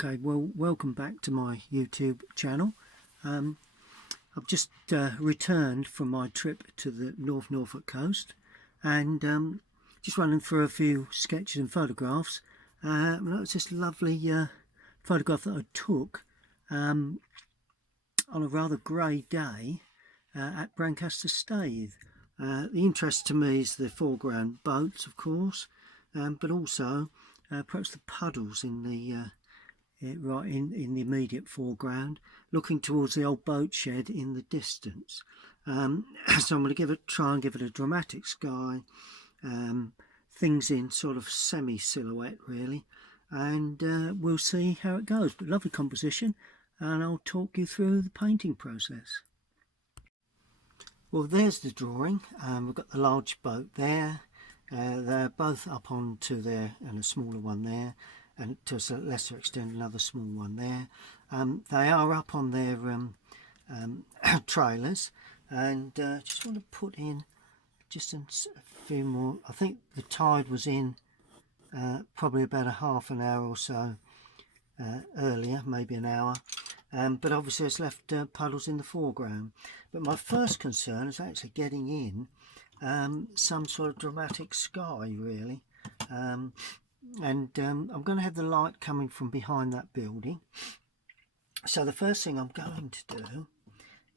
Okay, well, welcome back to my YouTube channel. I've just returned from my trip to the North Norfolk Coast and just running through a few sketches and photographs. That was this lovely photograph that I took on a rather grey day at Outboard Staithe. The interest to me is the foreground boats, of course, but also perhaps the puddles in the right in the immediate foreground, looking towards the old boat shed in the distance. So I'm going to try and give it a dramatic sky, things in sort of semi-silhouette really, and we'll see how it goes. But lovely composition, and I'll talk you through the painting process. Well, there's the drawing. We've got the large boat there. They're both up onto there, and a smaller one there, and to a lesser extent another small one there. They are up on their trailers, and just want to put in just a few more. I think the tide was in probably about a half an hour or so earlier, maybe an hour, but obviously it's left puddles in the foreground. But my first concern is actually getting in some sort of dramatic sky really. I'm going to have the light coming from behind that building. So the first thing I'm going to do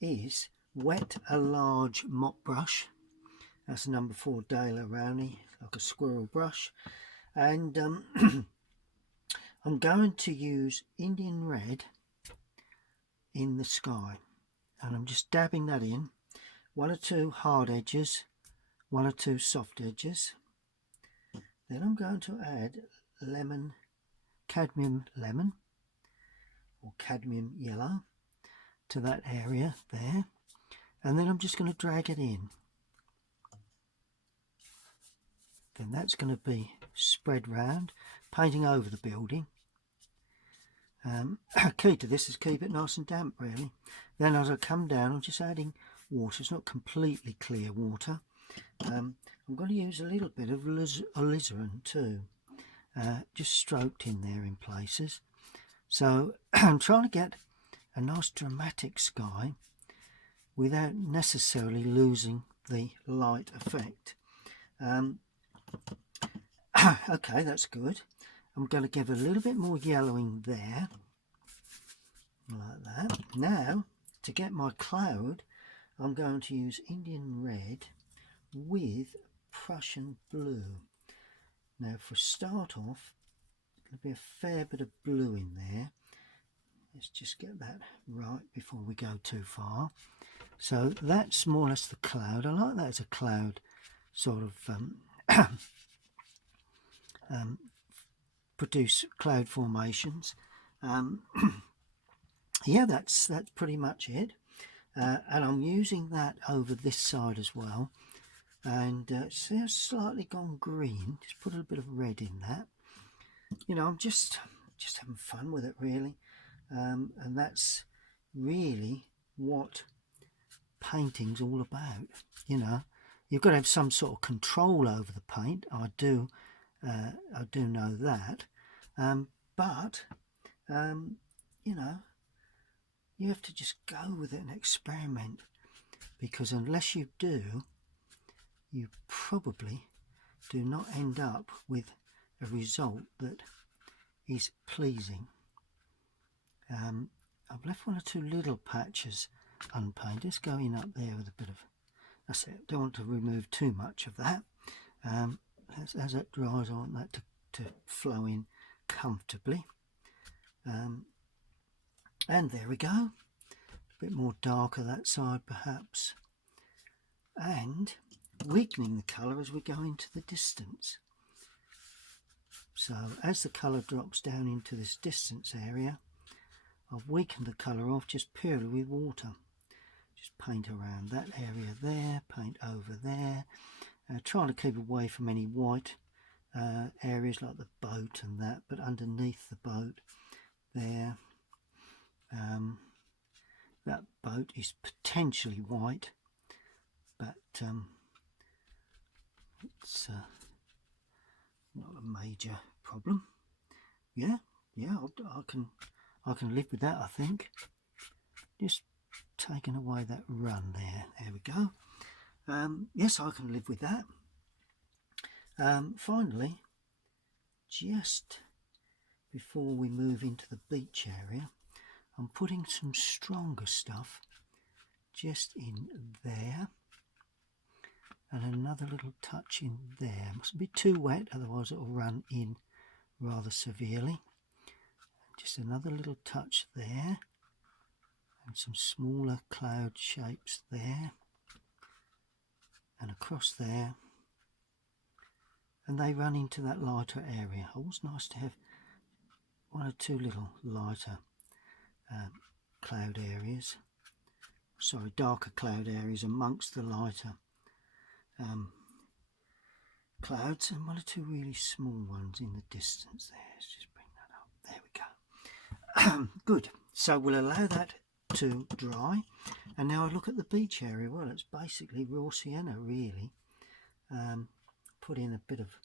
is wet a large mop brush. That's a number 4 Dale Rowney, like a squirrel brush, and I'm going to use Indian red in the sky, and I'm just dabbing that in. 1 or 2 hard edges, 1 or 2 soft edges. Then I'm going to add cadmium lemon or cadmium yellow to that area there, and then I'm just going to drag it in. Then that's going to be spread round, painting over the building. Key to this is keep it nice and damp really. Then as I come down, I'm just adding water. It's not completely clear water. I'm going to use a little bit of alizarin too, just stroked in there in places. So I'm trying to get a nice dramatic sky without necessarily losing the light effect. Okay, that's good. I'm going to give a little bit more yellowing there, like that. Now, to get my cloud, I'm going to use Indian red with Prussian blue. Now, for a start off, there'll be a fair bit of blue in there. Let's just get that right before we go too far. So that's more or less the cloud. I like that as a cloud sort of produce cloud formations. Yeah, that's pretty much it. And I'm using that over this side as well. And see, it's slightly gone green. Just put a little bit of red in that. You know, I'm just having fun with it really, and that's really what painting's all about. You know, you've got to have some sort of control over the paint. I do know that, but you know, you have to just go with it and experiment, because unless you do, you probably do not end up with a result that is pleasing. I've left 1 or 2 little patches unpainted. Just going up there with a bit of, that's it. Don't want to remove too much of that. As it dries, I want that to flow in comfortably. And there we go. A bit more darker that side perhaps, and weakening the colour as we go into the distance. So as the colour drops down into this distance area, I've weakened the colour off just purely with water. Just paint around that area there, paint over there, trying to keep away from any white areas like the boat and that, but underneath the boat there, that boat is potentially white, but it's not a major problem. Yeah, yeah, I can live with that, I think. Just taking away that run there. There we go. Yes, I can live with that. Finally, just before we move into the beach area, I'm putting some stronger stuff just in there, and another little touch in there. Mustn't be too wet, otherwise it'll run in rather severely. Just another little touch there, and some smaller cloud shapes there and across there, and they run into that lighter area. Always nice to have one or two little lighter cloud areas, sorry, darker cloud areas amongst the lighter clouds, and one or two really small ones in the distance there. Let's just bring that up. There we go. Good. So we'll allow that to dry, and now I look at the beach area. Well, it's basically raw sienna, really. Put in a bit of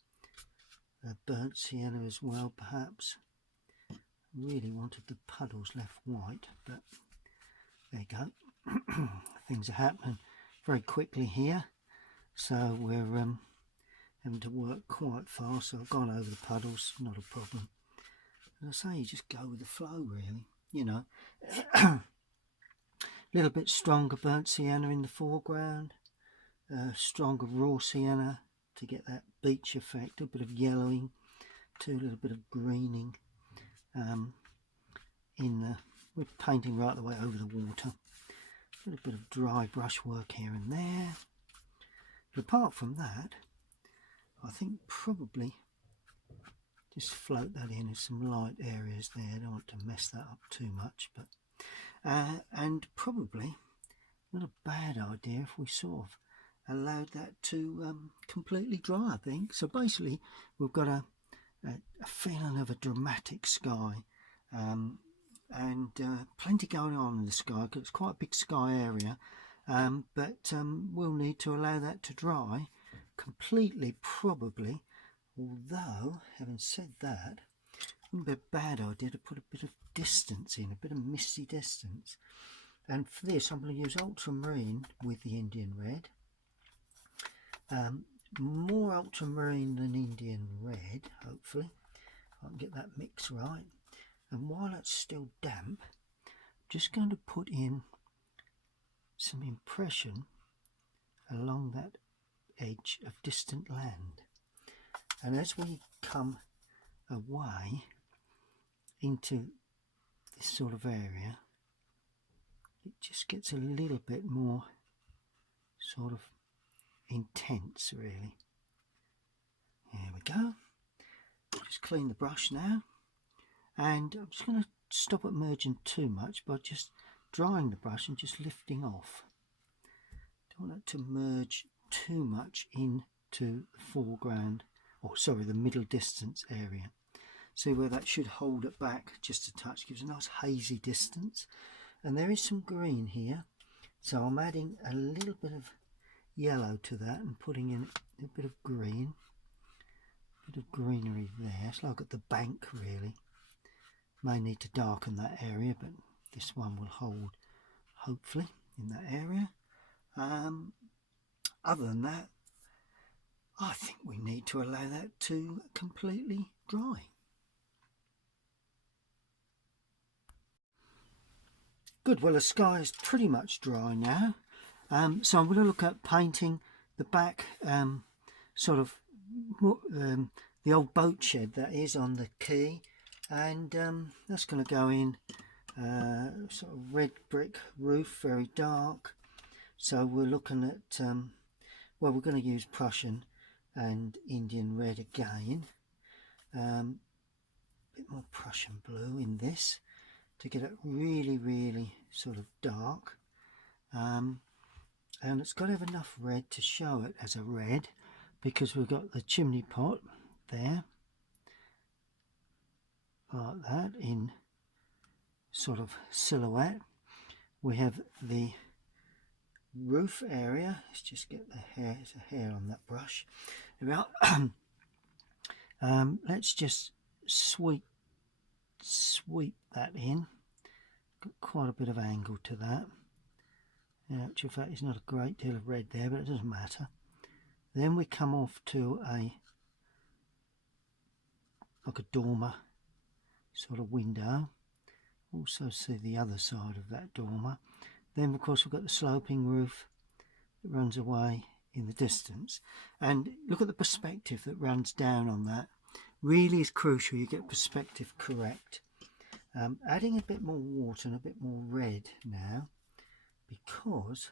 burnt sienna as well, perhaps. Really wanted the puddles left white, but there you go. Things are happening very quickly here, so we're having to work quite fast. So I've gone over the puddles, not a problem. As I say, you just go with the flow, really, you know. A little bit stronger burnt sienna in the foreground, stronger raw sienna to get that beach effect, a bit of yellowing to a little bit of greening we're painting right the way over the water. A little bit of dry brushwork here and there. But apart from that, I think probably just float that in some light areas there. I don't want to mess that up too much, but and probably not a bad idea if we sort of allowed that to completely dry, I think. So basically we've got a feeling of a dramatic sky, and plenty going on in the sky, because it's quite a big sky area, but we'll need to allow that to dry completely, probably. Although, having said that, it wouldn't be a bad idea to put a bit of distance in, a bit of misty distance. And for this, I'm going to use ultramarine with the Indian red. More ultramarine than Indian red, hopefully. I can get that mix right. And while it's still damp, I'm just going to put in some impression along that edge of distant land. And as we come away into this sort of area, it just gets a little bit more sort of intense, really. There we go. Just clean the brush now, and I'm just going to stop it merging too much by just drying the brush and just lifting off. Don't want it to merge too much into the foreground, or sorry, the middle distance area. See where that should hold it back just a touch, gives a nice hazy distance. And there is some green here, so I'm adding a little bit of yellow to that and putting in a bit of green, a bit of greenery there. It's like at the bank, really. May need to darken that area, but this one will hold, hopefully, in that area. Other than that, I think we need to allow that to completely dry. Good, well the sky is pretty much dry now, so I'm going to look at painting the back, sort of the old boat shed that is on the quay, and that's going to go in sort of red brick roof, very dark. So we're looking at, well, we're going to use Prussian and Indian red again, a bit more Prussian blue in this, to get it really, really sort of dark, and it's got to have enough red to show it as a red, because we've got the chimney pot there, like that, in sort of silhouette. We have the roof area. Let's just get the hair, there's a hair on that brush. There we are. Let's just sweep sweep that in. Got quite a bit of angle to that. In actual fact, there's not a great deal of red there, but it doesn't matter. Then we come off to like a dormer sort of window. Also see the other side of that dormer. Then of course we've got the sloping roof that runs away in the distance, and look at the perspective that runs down on that. Really is crucial you get perspective correct. Adding a bit more water and a bit more red now, because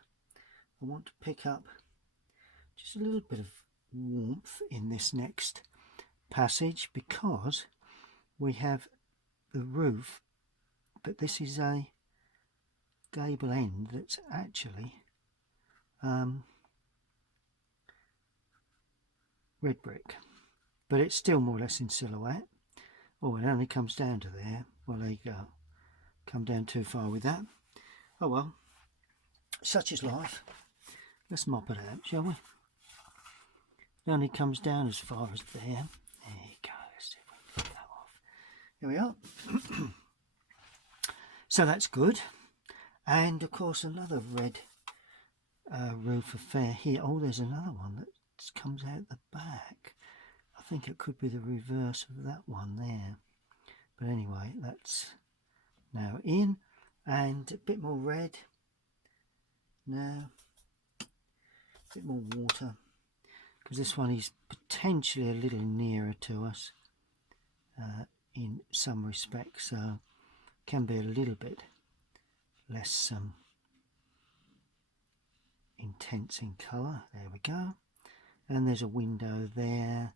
I want to pick up just a little bit of warmth in this next passage, because we have the roof, but this is a gable end that's actually red brick, but it's still more or less in silhouette. Oh, it only comes down to there. Well, there you go. Come down too far with that. Oh well, such is life. Let's mop it out, shall we? It only comes down as far as there. There you go. Let's see if we can get that off. Here we are. So that's good. And of course another red roof affair here. Oh, there's another one that comes out the back. I think it could be the reverse of that one there. But anyway, that's now in, and a bit more red now, a bit more water, because this one is potentially a little nearer to us in some respects, so can be a little bit less intense in colour. There we go. And there's a window there,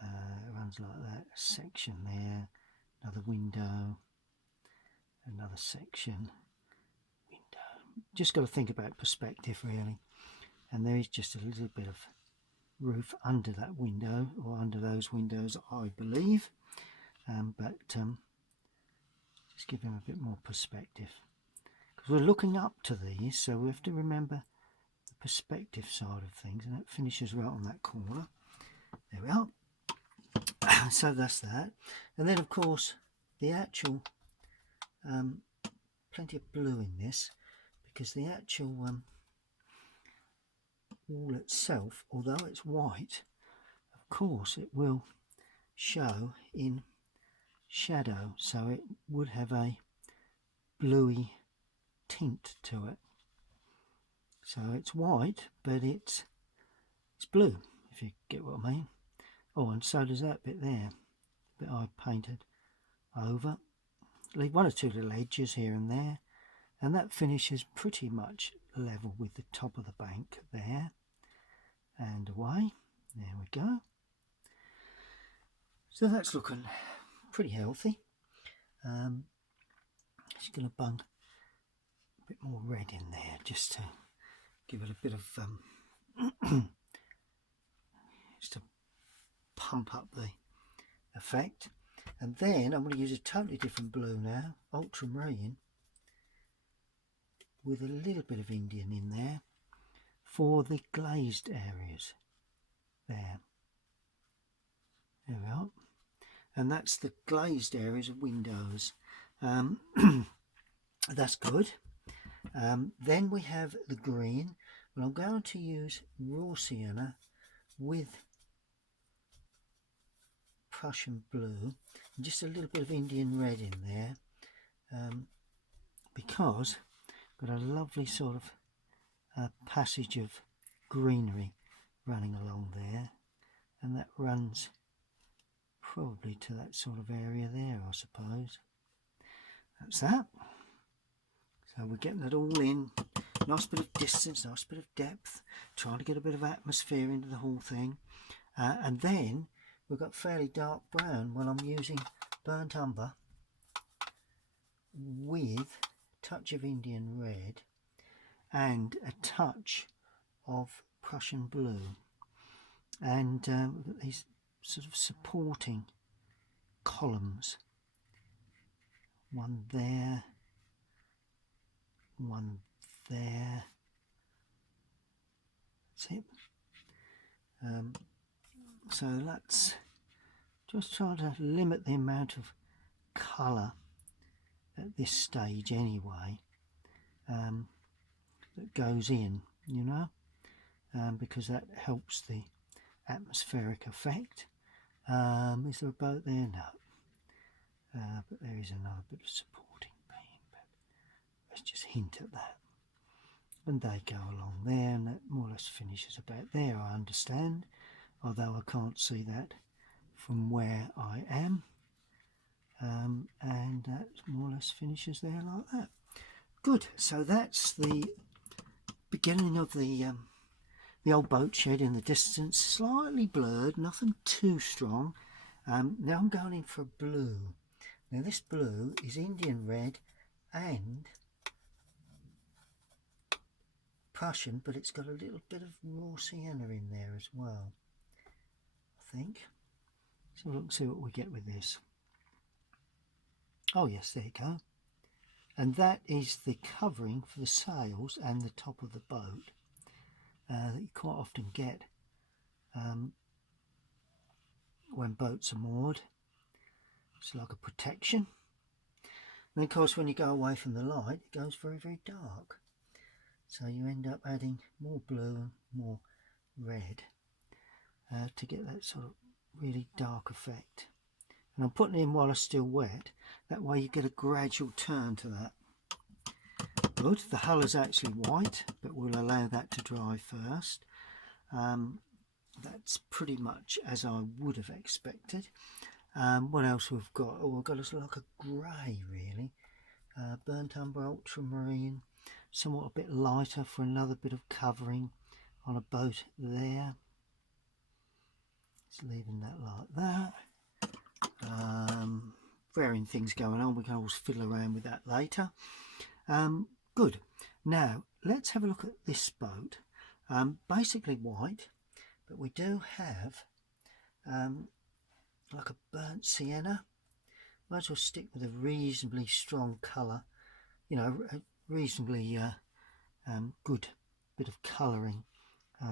it runs like that, a section there, another window, another section, window. Just got to think about perspective really. And there is just a little bit of roof under that window, or under those windows, I believe, but just give them a bit more perspective, because we're looking up to these, so we have to remember the perspective side of things, and that finishes right on that corner. There we are. So that's that. And then of course the actual plenty of blue in this, because the actual wall itself, although it's white, of course it will show in shadow, so it would have a bluey tint to it. So it's white, but it's blue, if you get what I mean. Oh, and so does that bit there, the bit I painted over. Leave one or two little edges here and there, and that finishes pretty much level with the top of the bank there. And away, there we go. So that's looking pretty healthy. Just going to bung a bit more red in there, just to give it a bit of just to pump up the effect. And then I'm going to use a totally different blue now, ultramarine, with a little bit of Indian in there for the glazed areas there. There we are. And that's the glazed areas of windows. That's good. Then we have the green. Well, I'm going to use raw sienna with Prussian blue and just a little bit of Indian red in there, because I've got a lovely sort of passage of greenery running along there, and that runs probably to that sort of area there, I suppose. That's that. So we're getting it all in. Nice bit of distance, nice bit of depth, trying to get a bit of atmosphere into the whole thing. And then we've got fairly dark brown. Well, I'm using burnt umber with a touch of Indian red and a touch of Prussian blue. And we've got these sort of supporting columns. One there, one there. That's it. So let's just try to limit the amount of colour at this stage anyway, that goes in, you know, because that helps the atmospheric effect. Is there a boat there? No. But there is another bit of supporting beam, but let's just hint at that. And they go along there, and that more or less finishes about there, I understand, although I can't see that from where I am. And that more or less finishes there like that. Good, so that's the beginning of the old boat shed in the distance, slightly blurred, nothing too strong. Now I'm going in for a blue. Now this blue is Indian red and Prussian, but it's got a little bit of raw sienna in there as well, I think. So look, see what we get with this. Oh yes, there you go. And that is the covering for the sails and the top of the boat that you quite often get when boats are moored. It's like a protection. And of course when you go away from the light it goes very, very dark. So you end up adding more blue and more red to get that sort of really dark effect. And I'm putting it in while it's still wet. That way you get a gradual turn to that. Good. The hull is actually white, but we'll allow that to dry first. That's pretty much as I would have expected. What else we've got? Oh, we've got like a grey really. Burnt umber ultramarine, somewhat a bit lighter for another bit of covering on a boat there. Just leaving that like that. Varying things going on, we can always fiddle around with that later. Good. Now let's have a look at this boat. Basically white, but we do have like a burnt sienna. Might as well stick with a reasonably strong colour, you know, a reasonably good bit of colouring. We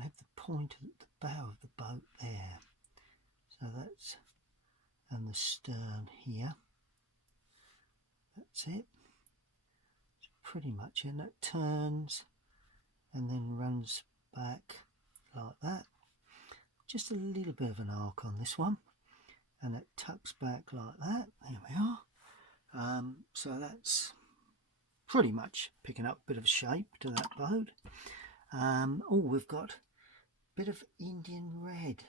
have the point at the bow of the boat there, so that's, and the stern here. That's it. It's pretty much in. That turns and then runs back like that. Just a little bit of an arc on this one, and it tucks back like that. There we are. So that's pretty much picking up a bit of shape to that boat. Oh, we've got a bit of Indian red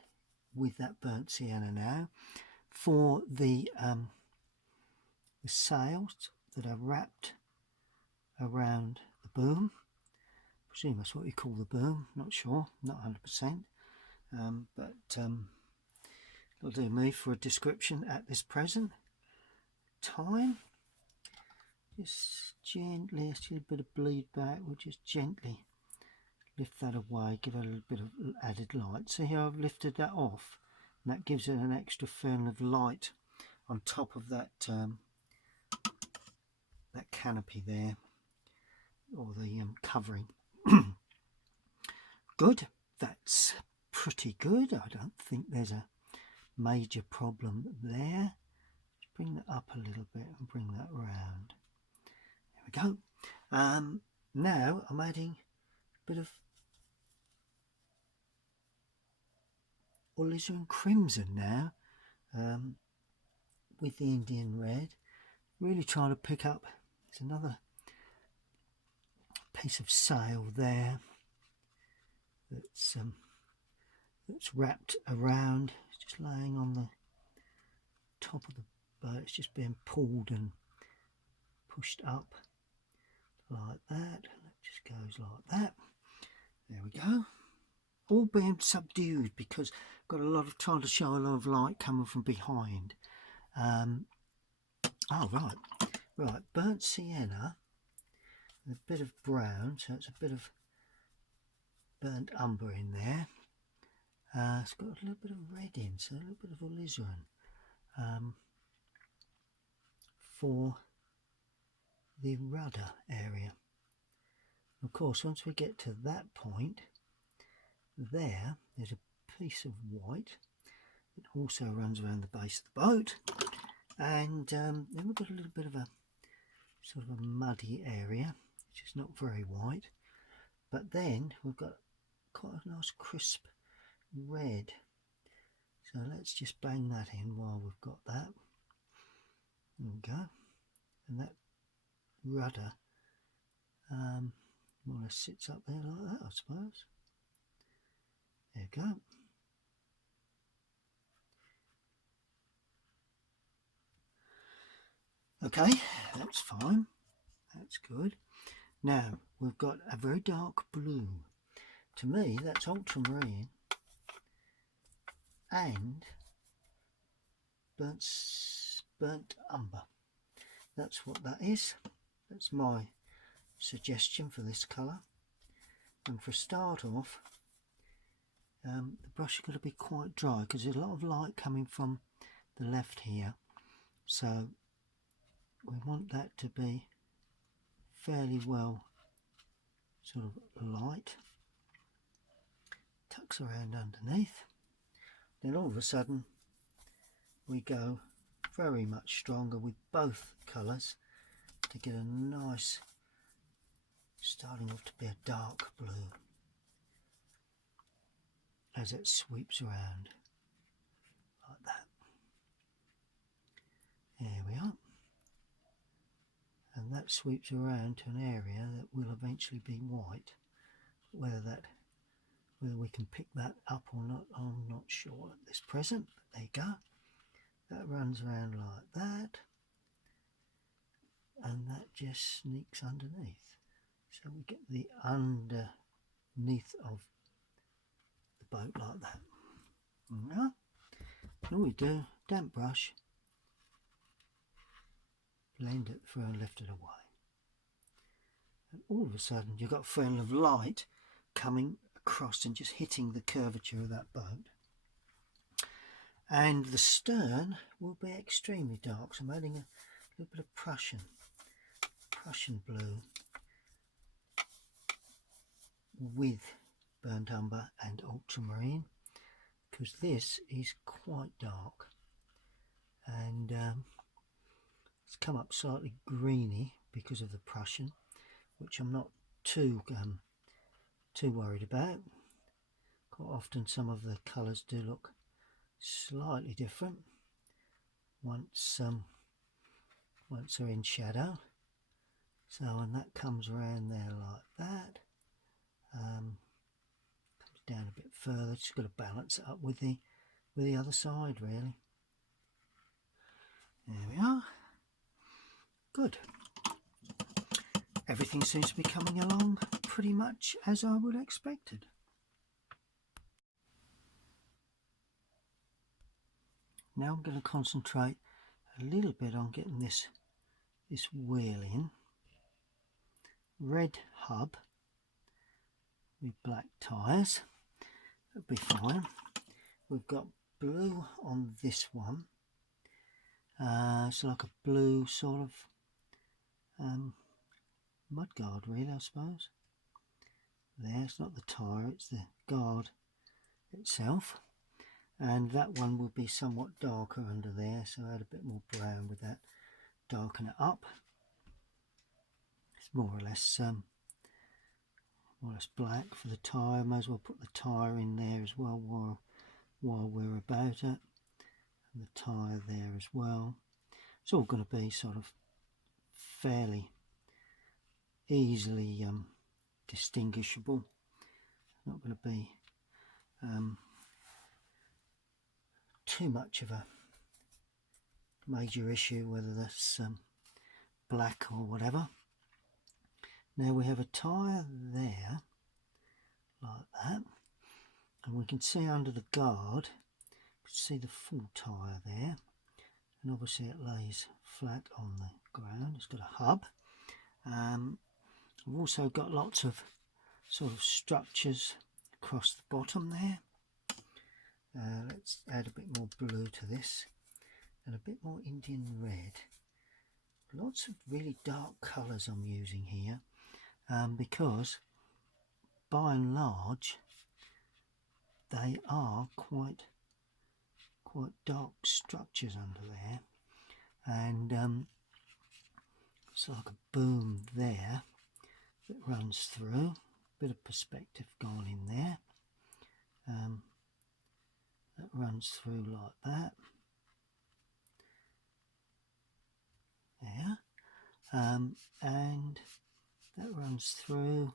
with that burnt sienna now for the sails that are wrapped around the boom. I presume that's what you call the boom, not sure, not 100%. But it'll do me for a description at this present time. Just gently, it's just a bit of bleed back, we'll just gently lift that away, give it a little bit of added light. See how I've lifted that off, and that gives it an extra film of light on top of that that canopy there, or the covering. Good, that's pretty good. I don't think there's a major problem there. Just bring that up a little bit and bring that round. There we go. Now I'm adding a bit of alizarin crimson now with the Indian red. Really trying to pick up, there's another piece of sail there that's wrapped around. It's just laying on the top of the boat. It's just being pulled and pushed up like that. It just goes like that. There we go. All being subdued because I've got a lot of trying to show a lot of light coming from behind. Oh right, burnt sienna, a bit of brown, so it's a bit of burnt umber in there. It's got a little bit of red in, so a little bit of alizarin for the rudder area. Of course, once we get to that point, there's a piece of white It also runs around the base of the boat, and then we've got a little bit of a sort of a muddy area, which is not very white, but then we've got quite a nice crisp red. So let's just bang that in while we've got that. There we go. And that rudder more or less sits up there like that, I suppose. There you go. Okay, that's fine. That's good. Now we've got a very dark blue. To me, that's ultramarine and burnt umber. That's what that is. That's my suggestion for this colour. And for a start off, the brush is going to be quite dry because there's a lot of light coming from the left here, so we want that to be fairly well sort of light. Tucks around underneath. Then all of a sudden we go very much stronger with both colours to get a nice, starting off to be a dark blue as it sweeps around like that. There we are. And that sweeps around to an area that will eventually be white. Whether we can pick that up or not, I'm not sure at this present, but there you go. That runs around like that, and that just sneaks underneath. So we get the underneath of the boat like that. Now, all we do, damp brush, blend it through and lift it away. And all of a sudden you've got a friend of light coming across and just hitting the curvature of that boat. And the stern will be extremely dark, so I'm adding a little bit of Prussian blue with burnt umber and ultramarine, because this is quite dark, and it's come up slightly greeny because of the Prussian, which I'm not too worried about. Quite often some of the colours do look slightly different once they're in shadow. So when that comes around there like that, comes down a bit further, just got to balance it up with the other side really. There we are. Good. Everything seems to be coming along pretty much as I would have expected. Now I'm going to concentrate a little bit on getting this wheel in. Red hub with black tyres, that'll be fine. We've got blue on this one, it's like a blue sort of mudguard really, I suppose. There, it's not the tyre, it's the guard itself. And that one will be somewhat darker under there, so I add a bit more brown with that, darken it up. It's more or less black for the tyre. May as well put the tyre in there as well while we're about it, and the tyre there as well. It's all going to be sort of fairly easily distinguishable. Not going to be too much of a major issue whether that's black or whatever. Now we have a tyre there like that, and we can see under the guard, you can see the full tyre there, and obviously it lays flat on the ground. It's got a hub. We've also got lots of sort of structures across the bottom there. Let's add a bit more blue to this and a bit more Indian red. Lots of really dark colours I'm using here, because by and large they are quite quite dark structures under there, and it's like a boom there that runs through. Bit of perspective gone in there. That runs through like that. There. And that runs through.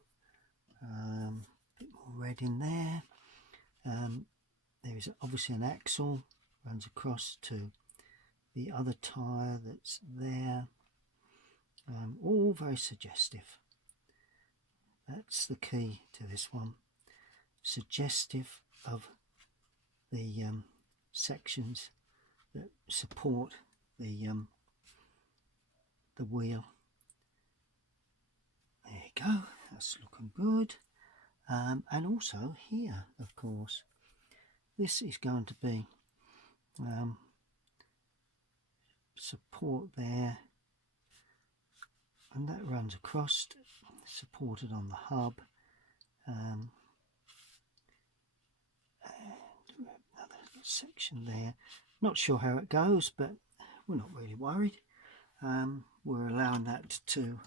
A bit more red in there. There is obviously an axle runs across to the other tyre that's there. All very suggestive. That's the key to this one. Suggestive of the sections that support the wheel. There you go. That's looking good. And also here, of course, this is going to be support there, and that runs across, supported on the hub. And another section there. Not sure how it goes, but we're not really worried. We're allowing that to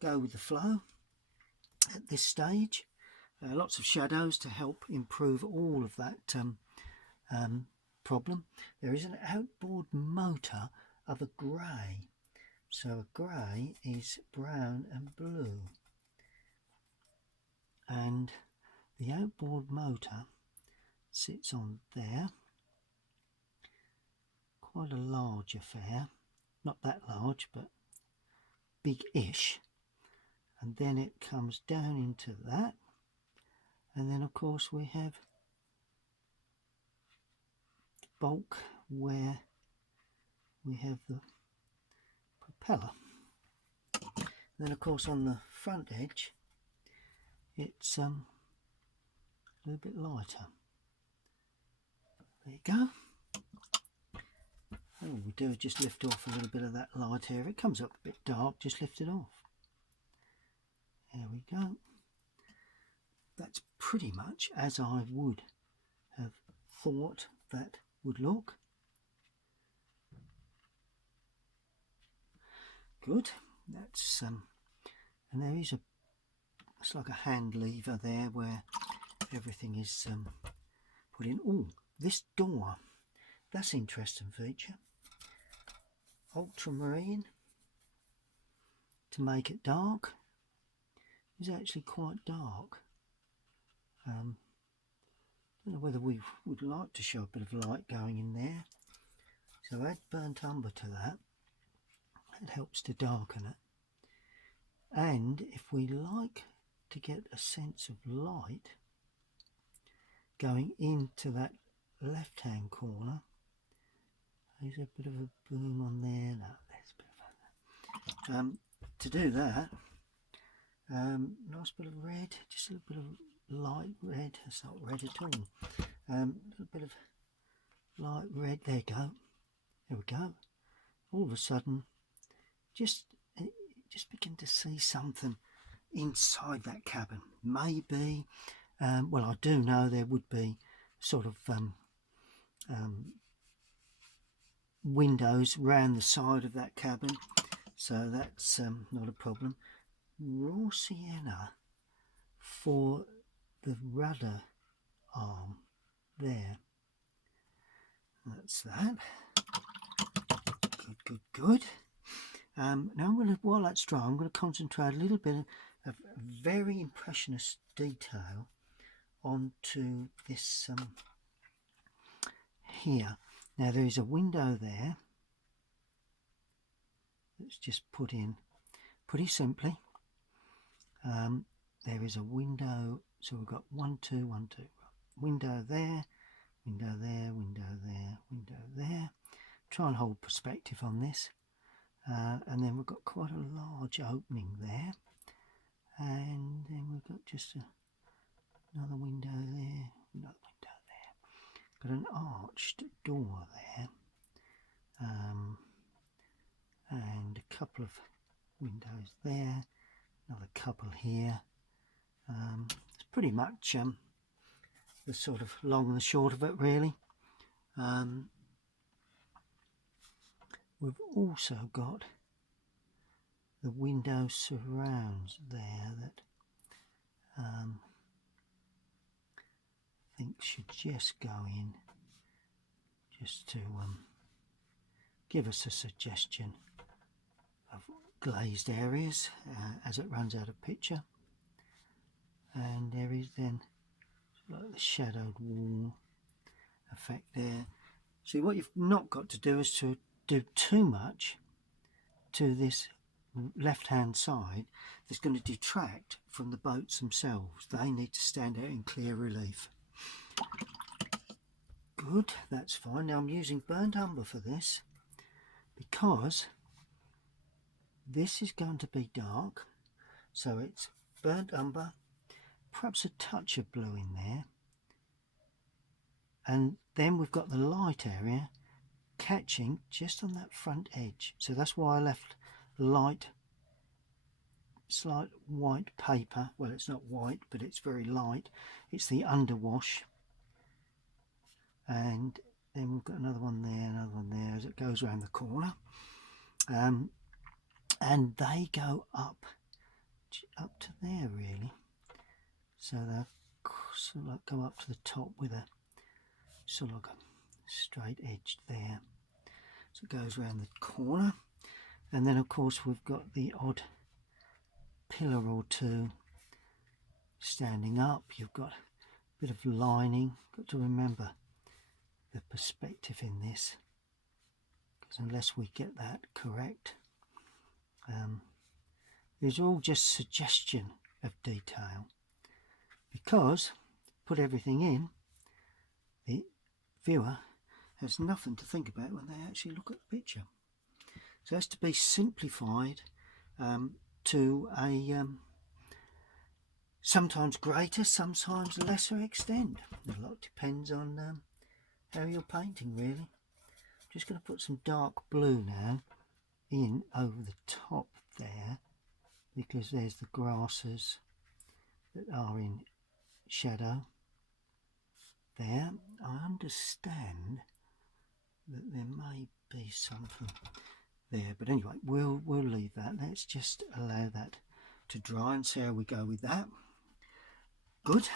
go with the flow at this stage. Lots of shadows to help improve all of that problem. There is an outboard motor of a grey. So a grey is brown and blue. And the outboard motor sits on there. Quite a large affair. Not that large, but big-ish. And then it comes down into that. And then, of course, we have bulk where we have the propeller. Then, of course, on the front edge, it's a little bit lighter. There you go. All we do is just lift off a little bit of that light here. If it comes up a bit dark, just lift it off. There we go. That's pretty much as I would have thought that would look. Good. That's and there is it's like a hand lever there where everything is put in. Oh, this door, that's an interesting feature. Ultramarine to make it dark is actually quite dark. I don't know whether we would like to show a bit of light going in there. So add burnt umber to that. It helps to darken it. And if we like to get a sense of light going into that left hand corner, there's a bit of a boom on there. No, there's a bit of a, to do that, nice bit of red, just a little bit of light red. It's not red at all. A little bit of light red. There you go. There we go. All of a sudden, just begin to see something inside that cabin. Maybe, well, I do know there would be sort of windows round the side of that cabin, so that's not a problem. Raw sienna for the rudder arm there. That's that. Good, good, good. Now I'm going to, while that's dry, I'm going to concentrate a little bit of very impressionist detail onto this here. Now there is a window there that's just put in pretty simply. There is a window, so we've got 1, 2, 1, 2. Window there, window there, window there, window there. Try and hold perspective on this. And then we've got quite a large opening there. And then we've got just another window there, another window there. Got an arched door there. And a couple of windows there, another couple here. It's pretty much the sort of long and the short of it, really. we've also got the window surrounds there that I think should just go in just to give us a suggestion of glazed areas as it runs out of picture. And there is then like the shadowed wall effect there. See, what you've not got to do is to do too much to this left hand side that's going to detract from the boats themselves. They need to stand out in clear relief. Good, that's fine. Now I'm using burnt umber for this because this is going to be dark, so it's burnt umber, perhaps a touch of blue in there, and then we've got the light area catching just on that front edge. So that's why I left light, slight white paper. Well, it's not white, but it's very light. It's the underwash. And then we've got another one there as it goes around the corner. And they go up to there really. So they sort of like go up to the top with a sort of like a straight edge there. So it goes around the corner. And then of course we've got the odd pillar or two standing up. You've got a bit of lining. Got to remember the perspective in this, because unless we get that correct, these are all just suggestion of detail, because put everything in, the viewer has nothing to think about when they actually look at the picture. So it has to be simplified to a sometimes greater, sometimes lesser extent. A lot depends on how you're painting really. I'm just going to put some dark blue now in over the top there, because there's the grasses that are in shadow there. I understand that there may be something there, but anyway, we'll leave that. Let's just allow that to dry and see how we go with that. Good.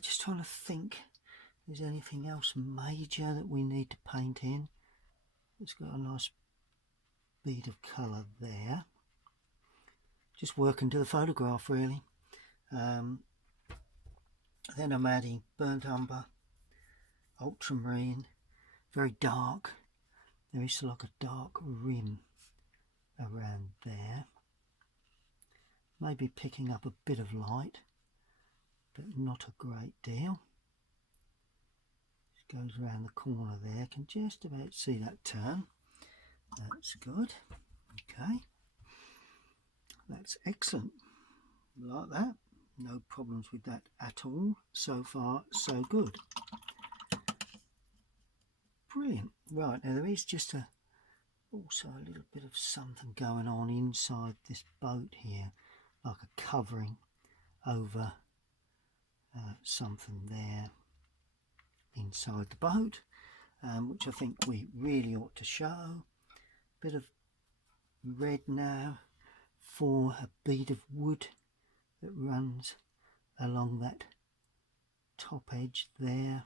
Just trying to think, is there anything else major that we need to paint in? It's got a nice bead of colour there. Just working to the photograph really. Then I'm adding burnt umber, ultramarine, very dark. There is like a dark rim around there. Maybe picking up a bit of light, but not a great deal. Just goes around the corner there. Can just about see that turn. That's good. Okay. That's excellent. Like that. No problems with that at all. So far, so good. Brilliant. Right, now there is just also a little bit of something going on inside this boat here, like a covering over something there inside the boat, which I think we really ought to show. Bit of red now for a bead of wood that runs along that top edge there,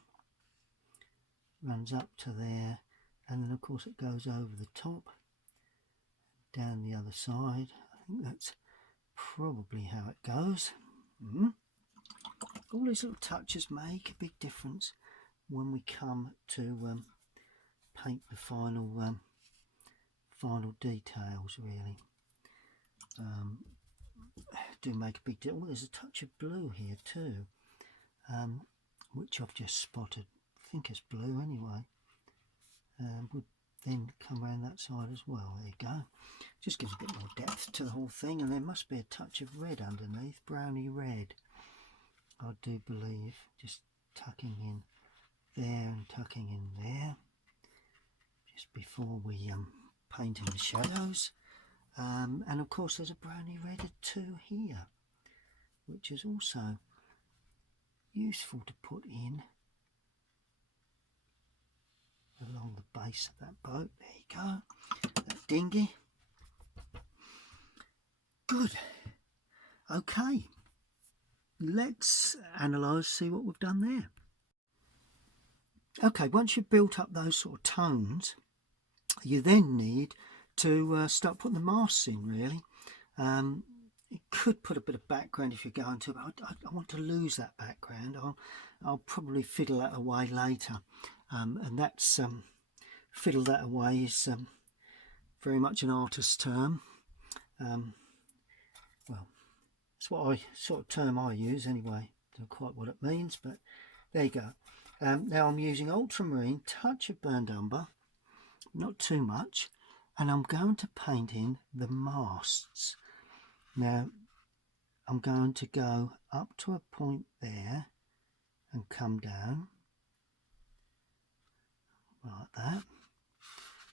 runs up to there, and then of course it goes over the top down the other side. I think that's probably how it goes. All these little touches make a big difference when we come to paint the final final details really. Do make a big deal. Oh, there's a touch of blue here too, which I've just spotted. I think it's blue anyway. Would then come around that side as well. There you go. Just gives a bit more depth to the whole thing, and there must be a touch of red underneath, browny red, I do believe. Just tucking in there and tucking in there, just before we paint in the shadows. And of course there's a browny red or two here, which is also useful to put in along the base of that boat. There you go, that dinghy. Good. Okay, let's analyse, see what we've done there. Okay, once you've built up those sort of tones, you then need to start putting the masts in, really. You could put a bit of background if you're going to, but I want to lose that background. I'll probably fiddle that away later, and that's fiddle that away is very much an artist's term. Well, it's what sort of term I use anyway. Don't know quite what it means, but there you go. Now I'm using ultramarine, touch of burnt umber, not too much, and I'm going to paint in the masts. Now I'm going to go up to a point there and come down like that.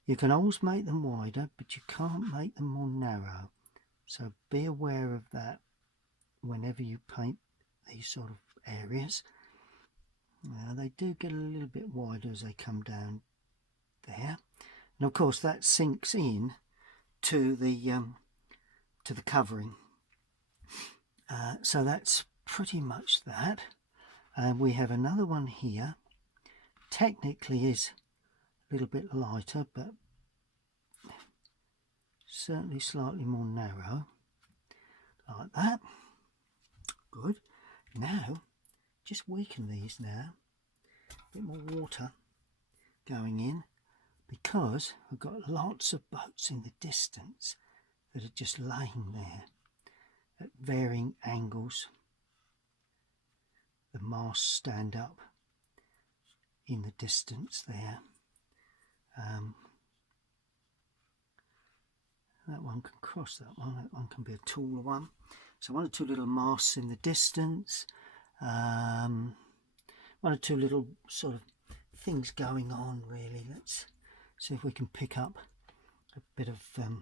You can always make them wider, but you can't make them more narrow, so be aware of that whenever you paint these sort of areas. Now they do get a little bit wider as they come down there, and of course that sinks in to the covering. So that's pretty much that. And we have another one here. Technically is a little bit lighter, but certainly slightly more narrow, like that. Good. Now just weaken these now, a bit more water going in, because we've got lots of boats in the distance that are just laying there at varying angles. The masts stand up in the distance there. That one can cross that one can be a taller one. So one or two little masts in the distance, one or two little sort of things going on, really. Let's see if we can pick up a bit of thing,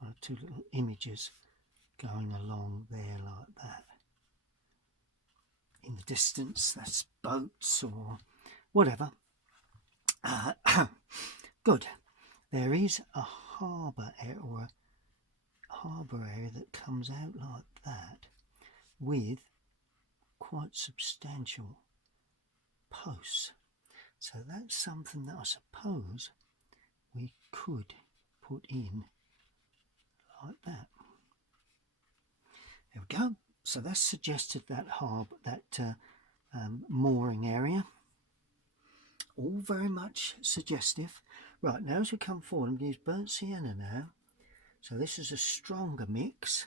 one or two little images going along there like that. In the distance, that's boats or whatever. Good. There is a harbour area, or a harbour area that comes out like that with quite substantial posts. So that's something that I suppose we could put in like that. There we go. So that's suggested that harbour, that mooring area. All very much suggestive. Right, now as we come forward, I'm going to use burnt sienna now. So this is a stronger mix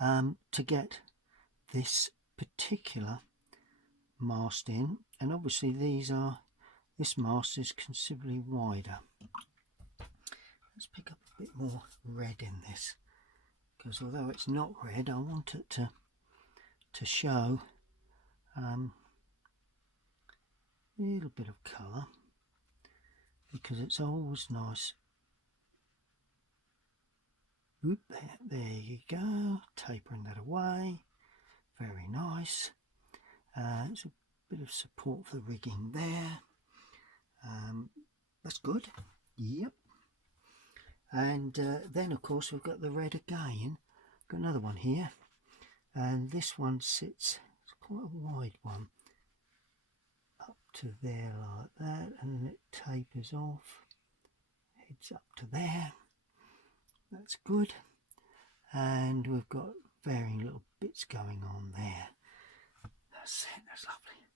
to get this particular mast in, and obviously this mast is considerably wider. Let's pick up a bit more red in this, because although it's not red, I want it to show a little bit of colour, because it's always nice. Oop, there you go, tapering that away, very nice. It's a bit of support for the rigging there. That's good. Yep. And then of course we've got the red again. Got another one here, and this one sits, it's quite a wide one, up to there like that, and then it tapers off, heads up to there. That's good. And we've got varying little bits going on there. That's it, that's lovely.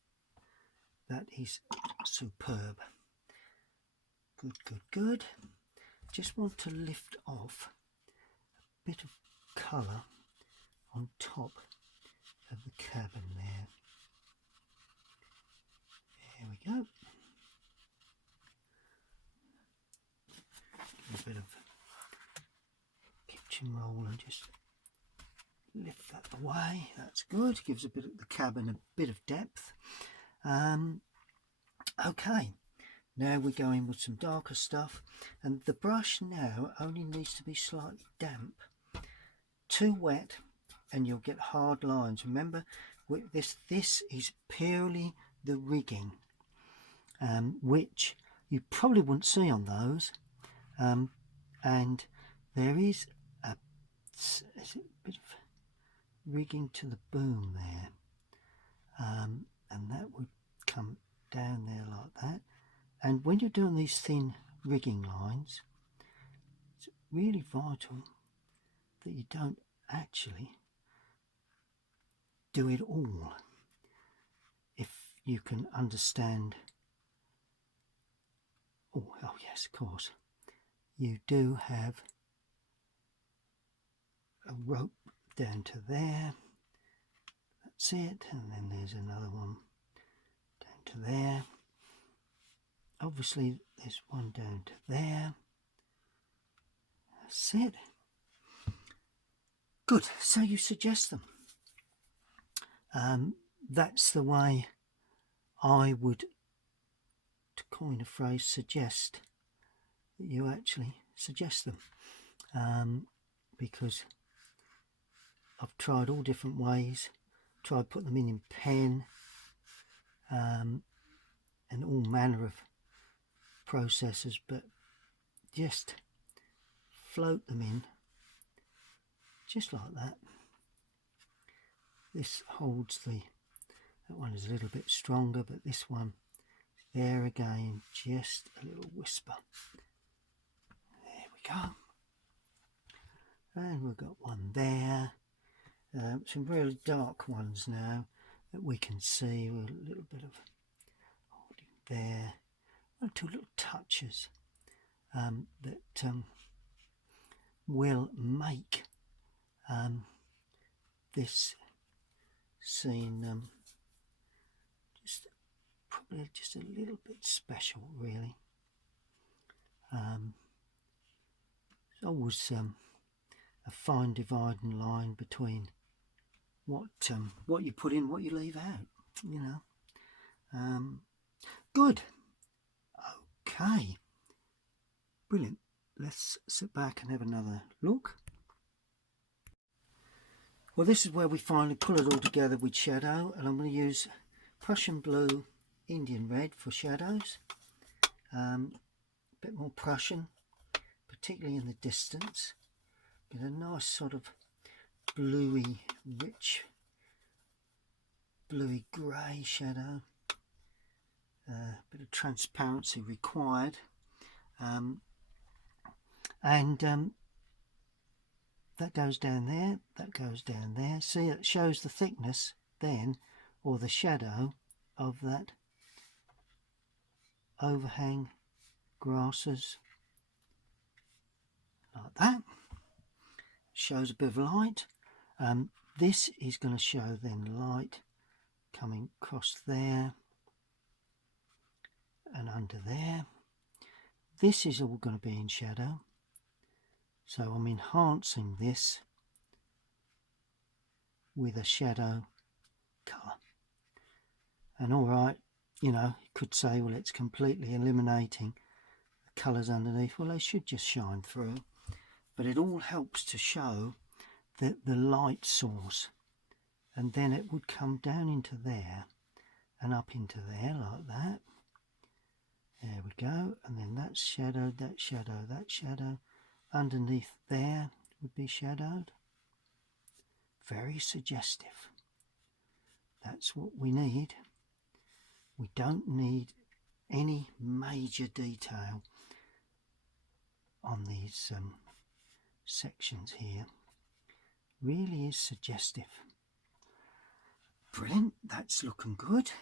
That is superb. Good, good, good. Just want to lift off a bit of colour on top of the cabin there. There we go. Give a bit of kitchen roll and just lift that away. That's good. Gives a bit of the cabin a bit of depth. Okay, now we go in with some darker stuff, and the brush now only needs to be slightly damp. Too wet and you'll get hard lines. Remember, this is purely the rigging. which you probably wouldn't see on those. And there is a bit of rigging to the boom there, and that would come down there like that. And when you're doing these thin rigging lines, it's really vital that you don't actually do it all. If you can understand, oh yes, of course, you do have a rope down to there, that's it, and then there's another one down to there. Obviously there's one down to there. That's it. Good, so you suggest them. That's the way I would, to coin a phrase, suggest that you actually suggest them, because I've tried all different ways, tried putting them in pen, and all manner of processes, but just float them in just like that. This holds that one is a little bit stronger, but this one, there again, just a little whisper. There we go. And we've got one there. Some really dark ones now that we can see with a little bit of holding there. Two little touches that will make this scene probably just a little bit special, really. There's always a fine dividing line between what you put in, what you leave out, you know. Good. Okay. Brilliant. Let's sit back and have another look. Well, this is where we finally pull it all together with shadow, and I'm going to use Prussian blue, Indian red for shadows. A bit more Prussian, particularly in the distance, with a nice sort of bluey, rich, bluey grey shadow. Bit of transparency required, and that goes down there, that goes down there. See, it shows the thickness then, or the shadow of that overhang grasses, like that. Shows a bit of light. This is going to show then light coming across there and under there. This is all going to be in shadow, so I'm enhancing this with a shadow colour. And alright, you know, you could say, well, it's completely eliminating the colours underneath. Well, they should just shine through, but it all helps to show the light source, and then it would come down into there and up into there like that. There we go, and then that's shadowed, that shadow, that shadow. Underneath there would be shadowed. Very suggestive. That's what we need. We don't need any major detail on these sections here. Really is suggestive. Brilliant, that's looking good.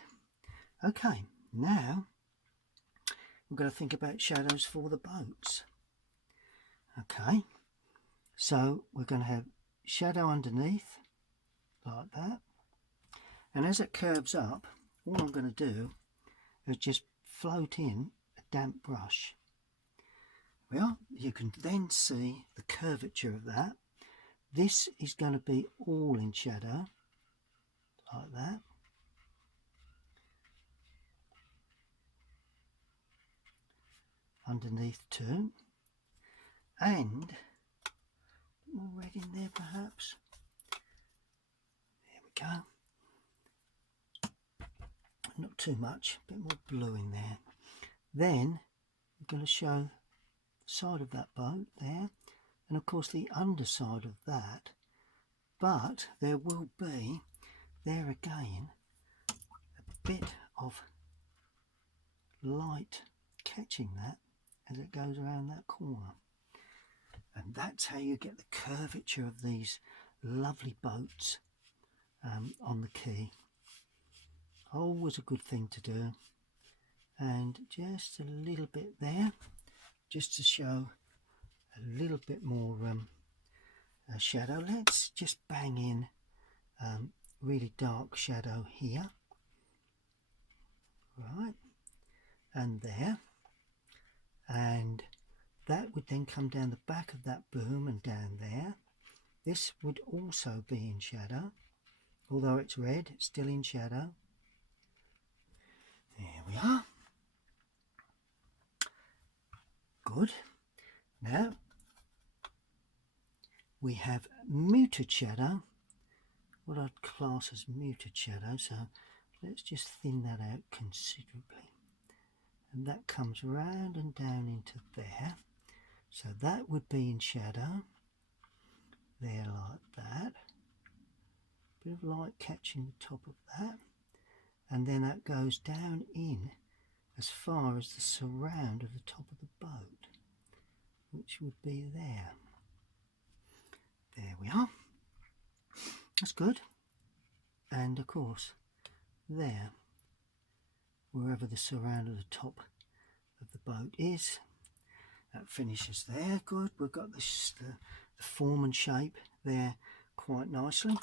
Okay, now we're going to think about shadows for the boats. Okay, so we're going to have shadow underneath like that, and as it curves up, all I'm going to do is just float in a damp brush. Well, you can then see the curvature of that. This is going to be all in shadow like that. Underneath too, and more red in there perhaps. There we go. Not too much, a bit more blue in there. Then we're going to show the side of that boat there, and of course the underside of that, but there will be there again a bit of light catching that as it goes around that corner. And that's how you get the curvature of these lovely boats on the quay. Always a good thing to do. And just a little bit there, just to show a little bit more shadow. Let's just bang in really dark shadow here, right, and there, and that would then come down the back of that boom and down there. This would also be in shadow, although it's red, it's still in shadow. There we are. Good. Now we have muted shadow, what I'd class as muted shadow, so let's just thin that out considerably, and that comes round and down into there, so that would be in shadow there, like that. Bit of light catching the top of that, and then that goes down in as far as the surround of the top of the boat, which would be there. There we are. That's good. And of course there, wherever the surround of the top of the boat is, that finishes there. Good. We've got this, the form and shape there quite nicely,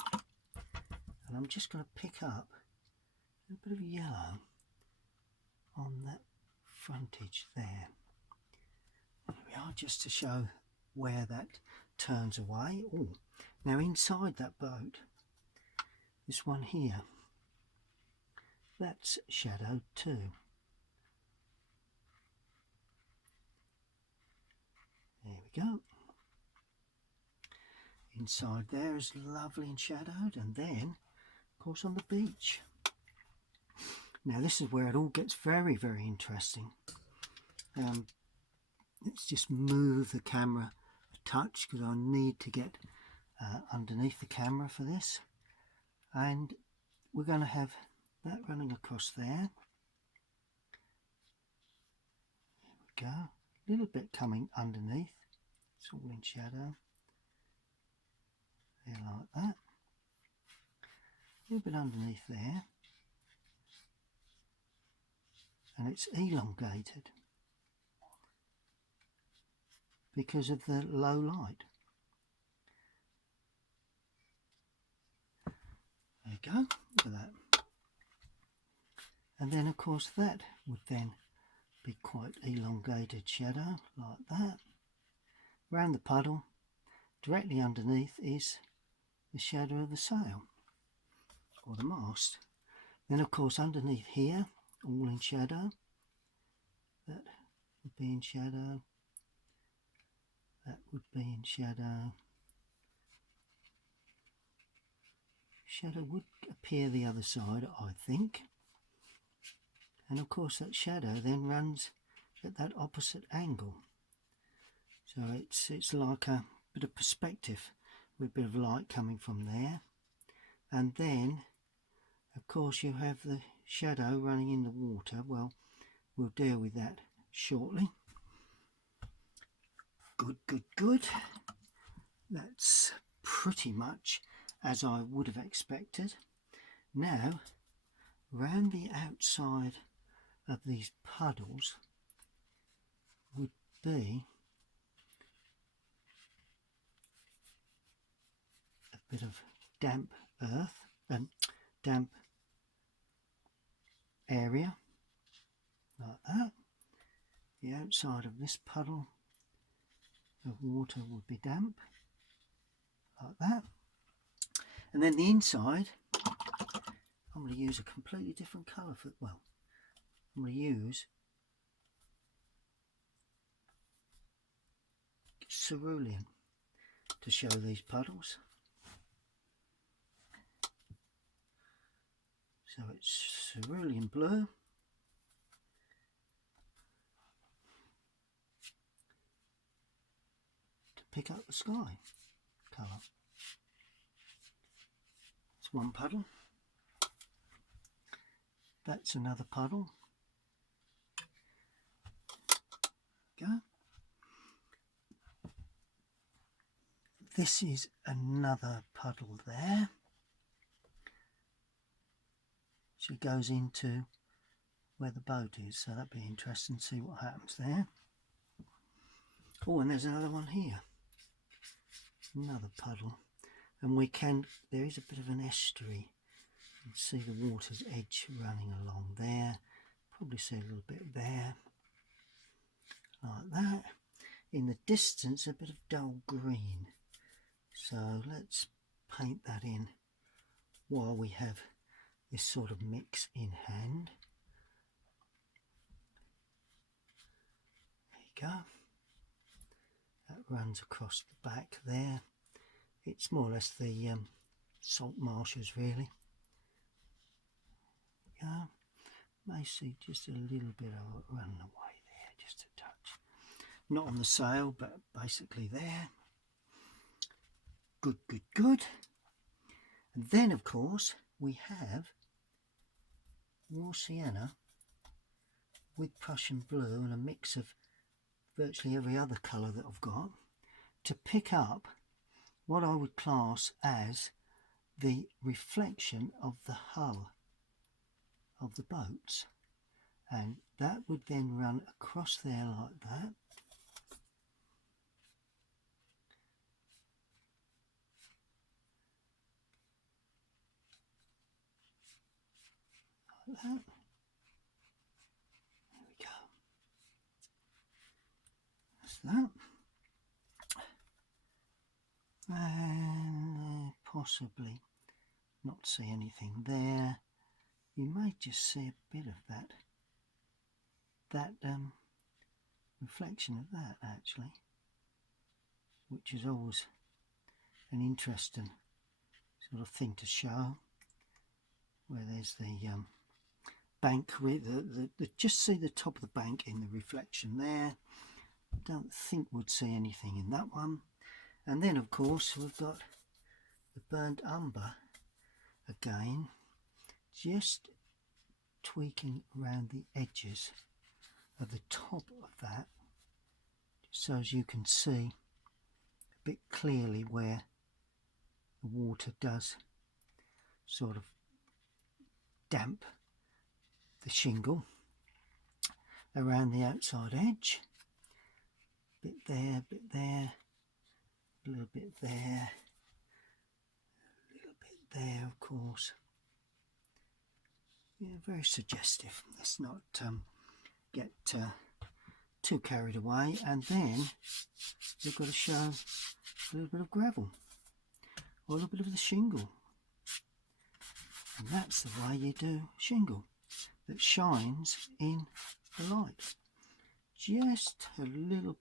and I'm just going to pick up a bit of yellow on that frontage there. There we are, just to show where that turns away. Oh, now inside that boat, this one here, that's shadowed too. There we go. Inside there is lovely and shadowed, and then of course on the beach. Now this is where it all gets very, very interesting. Let's just move the camera a touch because I need to get underneath the camera for this, and we're going to have that running across there. There we go. A little bit coming underneath. It's all in shadow. There, like that. A little bit underneath there. And it's elongated because of the low light. There you go. Look at that. And then of course that would then be quite elongated shadow, like that. Round the puddle, directly underneath is the shadow of the sail or the mast. Then of course underneath here, all in shadow, that would be in shadow, that would be in shadow. Shadow would appear the other side, I think. And of course that shadow then runs at that opposite angle. So it's like a bit of perspective with a bit of light coming from there. And then of course you have the shadow running in the water. Well, we'll deal with that shortly. Good, good, good. That's pretty much as I would have expected. Now, round the outside of these puddles would be a bit of damp earth and damp area, like that. The outside of this puddle of water would be damp, like that. And then the inside, I'm going to use a completely different colour for, well, I'm going to use cerulean to show these puddles. So it's cerulean blue, pick up the sky colour. It's one puddle. That's another puddle. Go. This is another puddle there. So it goes into where the boat is, so that'd be interesting to see what happens there. Oh, and there's another one here. Another puddle. And there is a bit of an estuary. You can see the water's edge running along there. Probably see a little bit there. Like that. In the distance, a bit of dull green. So let's paint that in while we have this sort of mix in hand. There you go. That runs across the back there. It's more or less the salt marshes really. There you go. May see just a little bit of it running away there, just a touch. Not on the sail, but basically there. Good, good, good. And then of course we have raw sienna with Prussian blue and a mix of virtually every other colour that I've got to pick up what I would class as the reflection of the hull of the boats, and that would then run across there like that. Like that. There we go. That's that. And possibly not see anything there. You may just see a bit of that reflection of that actually, which is always an interesting sort of thing to show, where there's the bank with just see the top of the bank in the reflection there. Don't think we'd see anything in that one. And then of course we've got the burnt umber again, just tweaking around the edges of the top of that, just so as you can see a bit clearly where the water does sort of damp the shingle around the outside edge. Bit there, a little bit there, a little bit there, of course. Yeah, very suggestive. Let's not get too carried away. And then we've got to show a little bit of gravel or a little bit of the shingle. And that's the way you do shingle that shines in the light. Just a little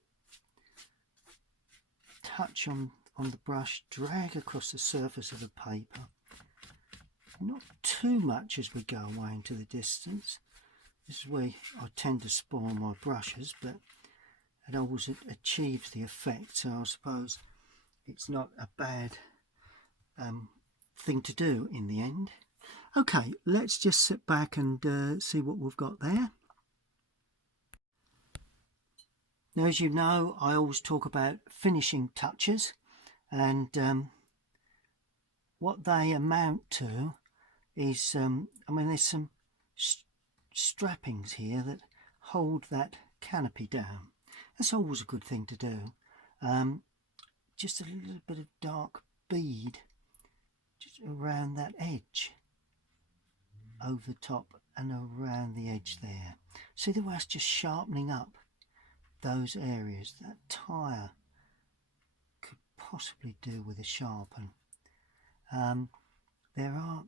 touch on the brush, drag across the surface of the paper. Not too much as we go away into the distance. This is where I tend to spoil my brushes, but it always achieves the effect, so I suppose it's not a bad thing to do in the end. Okay, let's just sit back and see what we've got there. Now, as you know, I always talk about finishing touches, and what they amount to is, I mean, there's some strappings here that hold that canopy down. That's always a good thing to do. Just a little bit of dark bead just around that edge, over the top and around the edge there. See the way it's just sharpening up those areas. That tire could possibly do with a sharpen. There are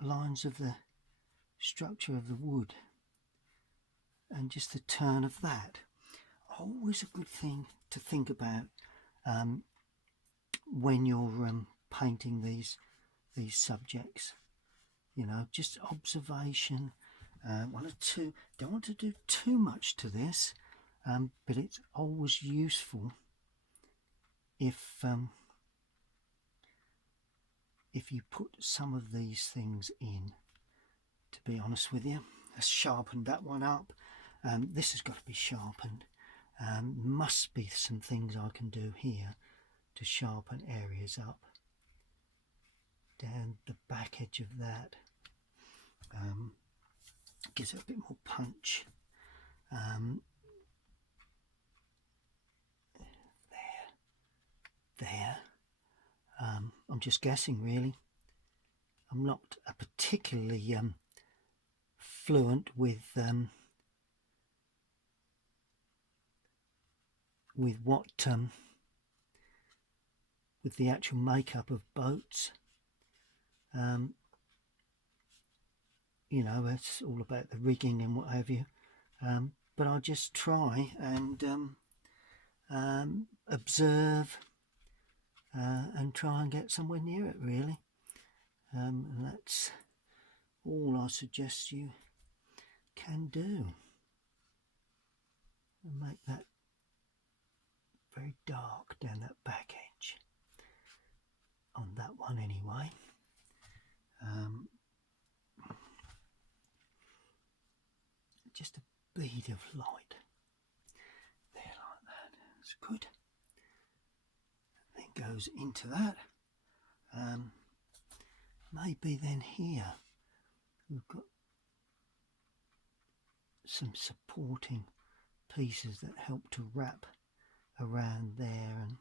lines of the structure of the wood and just the turn of that. Always a good thing to think about when you're painting these subjects. You know, just observation. One or two. Don't want to do too much to this, but it's always useful if you put some of these things in, to be honest with you. Let's sharpen that one up. This has got to be sharpened. Must be some things I can do here to sharpen areas up. Down the back edge of that. Gives it a bit more punch. There. I'm just guessing, really. I'm not a particularly fluent with what with the actual makeup of boats. You know, it's all about the rigging and what have you. But I'll just try and observe and try and get somewhere near it, really. And that's all I suggest you can do. And make that very dark down that back edge. On that one anyway. Just a bead of light there, like that. That's good. Then goes into that. Maybe then here we've got some supporting pieces that help to wrap around there, and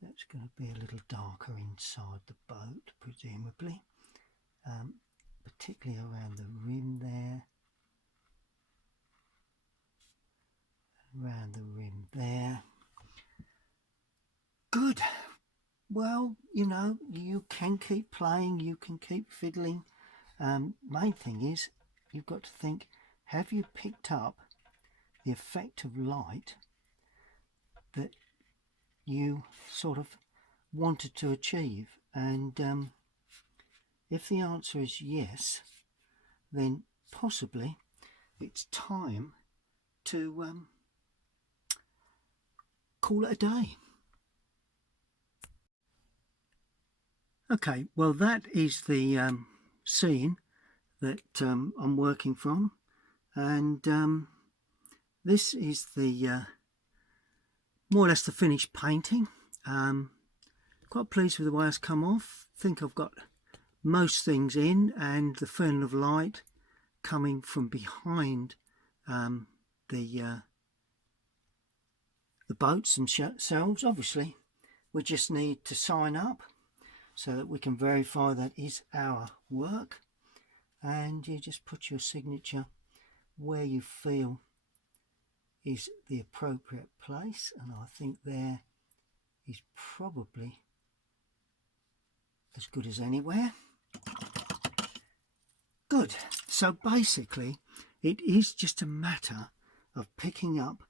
that's going to be a little darker inside the boat, presumably, particularly around the rim there. Around the rim there. Good. Well, you know, you can keep playing, you can keep fiddling. Main thing is, you've got to think, have you picked up the effect of light that you sort of wanted to achieve? And if the answer is yes, then possibly it's time to call it a day. Okay, well, that is the scene that I'm working from, and this is the more or less the finished painting. Quite pleased with the way it's come off. Think I've got most things in, and the feeling of light coming from behind the boats themselves. Obviously, we just need to sign up so that we can verify that is our work, and you just put your signature where you feel is the appropriate place, and I think there is probably as good as anywhere. Good. So basically it is just a matter of picking up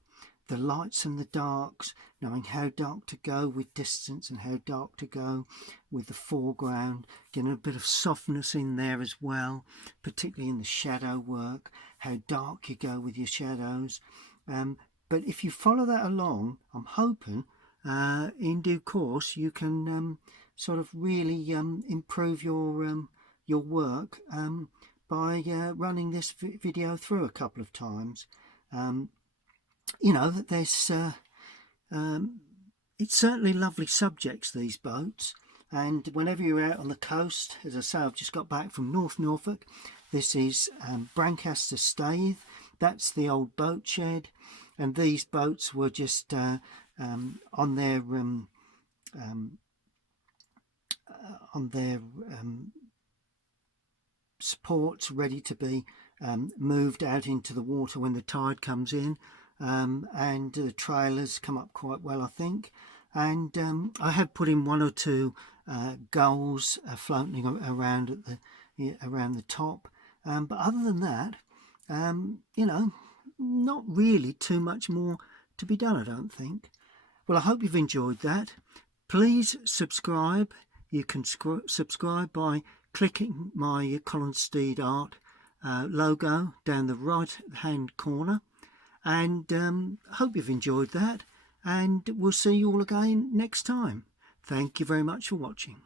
the lights and the darks, knowing how dark to go with distance and how dark to go with the foreground, getting a bit of softness in there as well, particularly in the shadow work, how dark you go with your shadows. But if you follow that along, I'm hoping in due course you can sort of really improve your work by running this video through a couple of times. You know, that there's it's certainly lovely subjects, these boats, and whenever you're out on the coast, as I say, I've just got back from North Norfolk. This is Overy Staithe. That's the old boat shed, and these boats were just on their supports, ready to be moved out into the water when the tide comes in. And the trailers come up quite well, I think, and I have put in one or two gulls floating around at around the top, but other than that, you know, not really too much more to be done, I don't think. Well, I hope you've enjoyed that. Please subscribe. You can subscribe by clicking my Colinsteedart logo down the right hand corner. And I hope you've enjoyed that, and we'll see you all again next time. Thank you very much for watching.